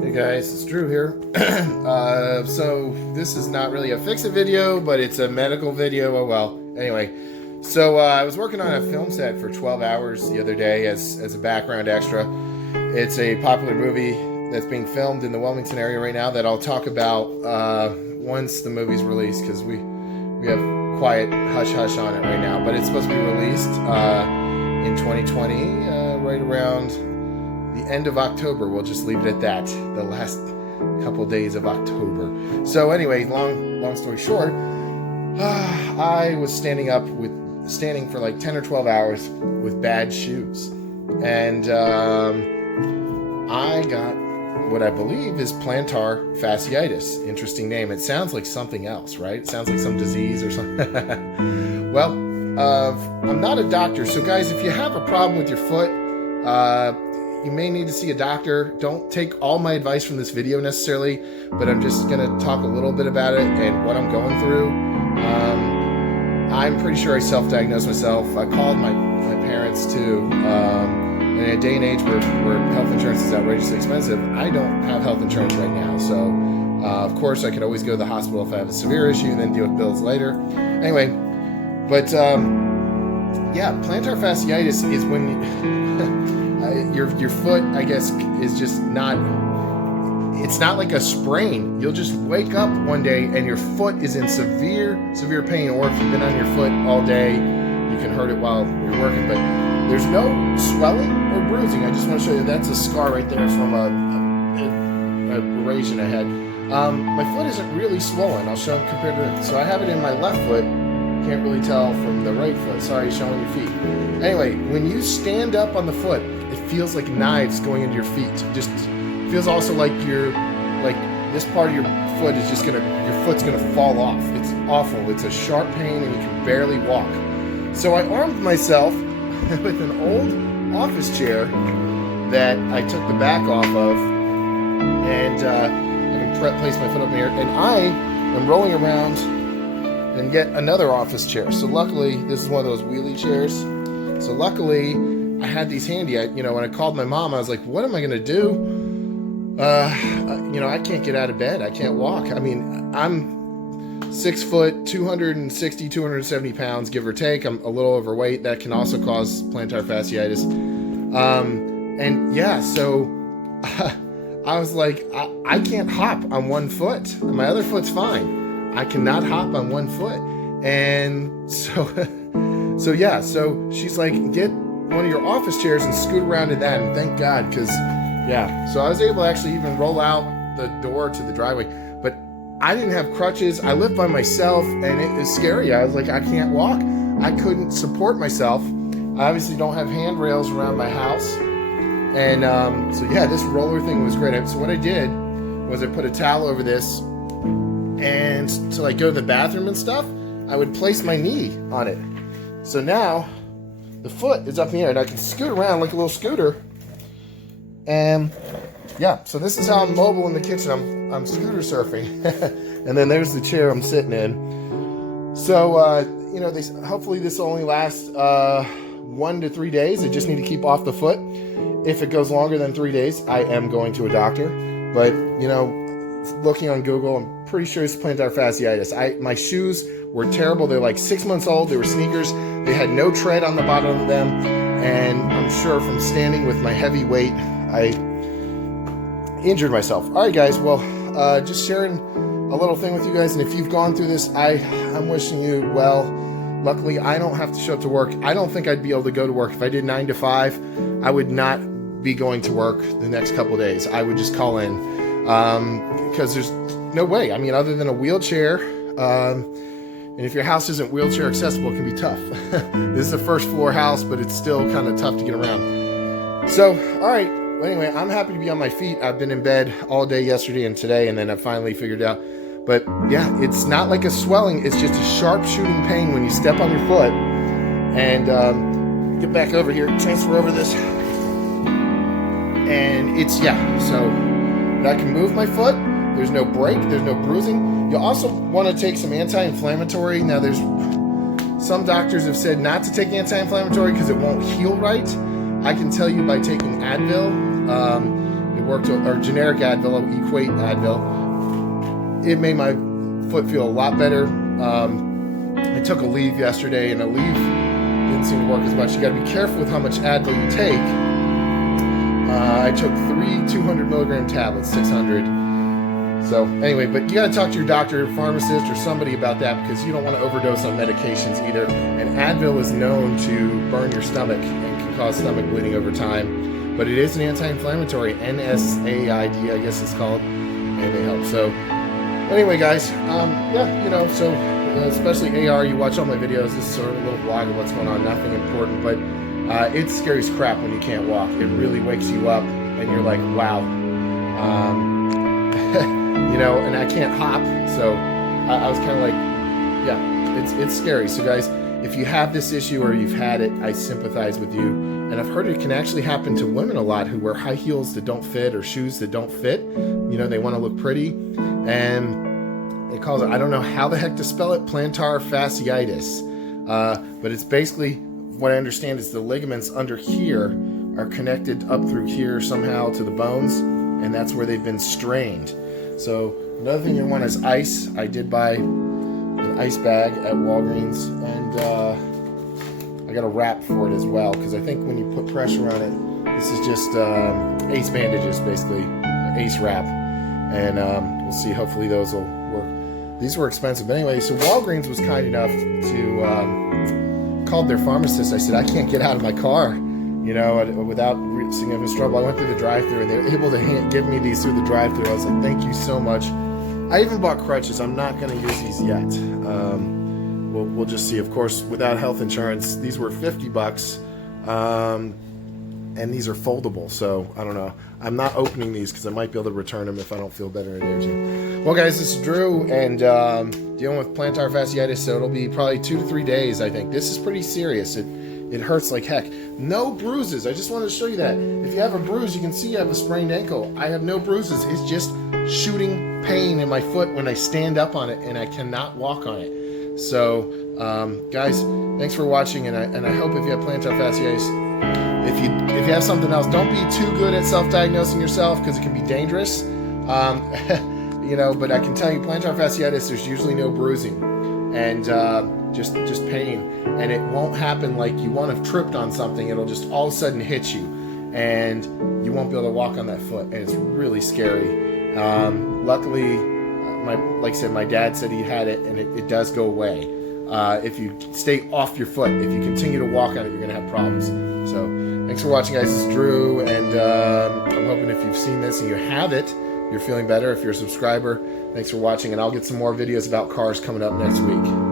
Hey guys, it's Drew here. So this is not really a fix-it video, but it's a medical video. Oh well. Anyway, so I was working on a film set for 12 hours the other day as a background extra. It's a popular movie that's being filmed in the Wilmington area right now that I'll talk about once the movie's released, because we have quiet hush-hush on it right now. But it's supposed to be released in 2020, right around the end of October. We'll just leave it at that. The last couple days of October. So anyway, long story short, I was standing for like 10 or 12 hours with bad shoes, and I got what I believe is plantar fasciitis. Interesting name. It sounds like something else, right? It sounds like some disease or something. Well, I'm not a doctor, so guys, if you have a problem with your foot, you may need to see a doctor. Don't take all my advice from this video necessarily, but I'm just going to talk a little bit about it and what I'm going through. I'm pretty sure I self-diagnosed myself. I called my parents too. In a day and age where health insurance is outrageously expensive, I don't have health insurance right now. So, of course, I could always go to the hospital if I have a severe issue and then deal with bills later. Anyway, but yeah, plantar fasciitis is when your foot, I guess, is just not, it's not like a sprain. You'll just wake up one day and your foot is in severe pain, or if you've been on your foot all day, you can hurt it while you're working, but there's no swelling or bruising. I just want to show you, that's a scar right there from a abrasion I had. My foot isn't really swollen. I'll show compared to it. So I have it in my left foot. Can't really tell from the right foot. Sorry, showing your feet. Anyway, when you stand up on the foot, it feels like knives going into your feet. Just feels also like this part of your foot is just your foot's gonna fall off. It's awful. It's a sharp pain and you can barely walk. So I armed myself with an old office chair that I took the back off of, and I can place my foot up here, and I am rolling around and get another office chair. So luckily, this is one of those wheelie chairs. So luckily, I had these handy. When I called my mom, I was like, what am I gonna do? I can't get out of bed. I can't walk. I mean, I'm 6 foot, 260, 270 pounds, give or take. I'm a little overweight. That can also cause plantar fasciitis. And yeah, so I was like, I can't hop on one foot. My other foot's fine. I cannot hop on one foot. And so yeah, so she's like, get one of your office chairs and scoot around in that. And thank God, because yeah, so I was able to actually even roll out the door to the driveway. But I didn't have crutches. I lived by myself, and it was scary. I was like, I can't walk. I couldn't support myself. I obviously don't have handrails around my house. And so yeah, this roller thing was great. So what I did was I put a towel over this, and to like go to the bathroom and stuff, I would place my knee on it. So now the foot is up in the air, and I can scoot around like a little scooter. And yeah, so this is how I'm mobile in the kitchen. I'm scooter surfing. And then there's the chair I'm sitting in. So, hopefully this will only last 1 to 3 days. I just need to keep off the foot. If it goes longer than 3 days, I am going to a doctor. But, looking on Google, I'm pretty sure it's plantar fasciitis. My shoes were terrible. They're like 6 months old. They were sneakers. They had no tread on the bottom of them. And I'm sure from standing with my heavy weight, I injured myself. All right, guys. Well, just sharing a little thing with you guys. And if you've gone through this, I'm wishing you well. Luckily, I don't have to show up to work. I don't think I'd be able to go to work. If I did 9 to 5, I would not be going to work the next couple of days. I would just call in because there's no way. I mean, other than a wheelchair, and if your house isn't wheelchair accessible, it can be tough. This is a first floor house, but it's still kind of tough to get around. So, all right. Well, anyway, I'm happy to be on my feet. I've been in bed all day yesterday and today, and then I finally figured it out. But yeah, it's not like a swelling. It's just a sharp shooting pain when you step on your foot. And get back over here, transfer over this. And it's, yeah, so I can move my foot. There's no break. There's no bruising. You also want to take some anti-inflammatory. Now, there's some doctors have said not to take anti-inflammatory because it won't heal right. I can tell you by taking Advil, it worked, or generic Advil, equate Advil. It made my foot feel a lot better. I took a leave yesterday, and a leave didn't seem to work as much. You got to be careful with how much Advil you take. I took 3 200 milligram tablets, 600. So anyway, but you got to talk to your doctor, pharmacist, or somebody about that, because you don't want to overdose on medications either. And Advil is known to burn your stomach and can cause stomach bleeding over time. But it is an anti-inflammatory, NSAID, I guess it's called, and they help. So anyway, guys, yeah, you know, so especially AR, you watch all my videos. This is sort of a little vlog of what's going on, nothing important, but it's scary as crap when you can't walk. It really wakes you up, and you're like, wow. You know, and I can't hop, so I was kind of like, yeah, it's scary. So guys, if you have this issue or you've had it, I sympathize with you. And I've heard it can actually happen to women a lot who wear high heels that don't fit or shoes that don't fit. You know, they want to look pretty, and it calls it, I don't know how the heck to spell it, plantar fasciitis. But it's basically, what I understand is the ligaments under here are connected up through here somehow to the bones, and that's where they've been strained. So another thing you want is ice. I did buy an ice bag at Walgreens, and I got a wrap for it as well, because I think when you put pressure on it, this is just ace bandages, basically, ace wrap, and we'll see, hopefully those will work. These were expensive, but anyway, so Walgreens was kind enough to called their pharmacist. I said, I can't get out of my car, you know, without significant trouble. I went through the drive-thru, and they were able to give me these through the drive-thru. I was like, thank you so much. I even bought crutches. I'm not going to use these yet. We'll just see. Of course, without health insurance, these were $50, and these are foldable. So I don't know. I'm not opening these because I might be able to return them if I don't feel better in a day or two. Well, guys, this is Drew, and dealing with plantar fasciitis. So it'll be probably 2 to 3 days. I think this is pretty serious. It hurts like heck. No bruises. I just wanted to show you that. If you have a bruise, you can see you have a sprained ankle. I have no bruises. It's just shooting pain in my foot when I stand up on it, and I cannot walk on it. So, guys, thanks for watching, and I hope if you have plantar fasciitis, if you have something else, don't be too good at self-diagnosing yourself, because it can be dangerous. You know, but I can tell you, plantar fasciitis, there's usually no bruising, and just pain, and it won't happen like you won't have tripped on something. It'll just all of a sudden hit you, and you won't be able to walk on that foot, and it's really scary. Luckily, like I said, my dad said he had it, and it does go away. If you stay off your foot, if you continue to walk on it, you're going to have problems. So thanks for watching, guys. This is Drew, and I'm hoping if you've seen this and you have it, you're feeling better. If you're a subscriber, thanks for watching, and I'll get some more videos about cars coming up next week.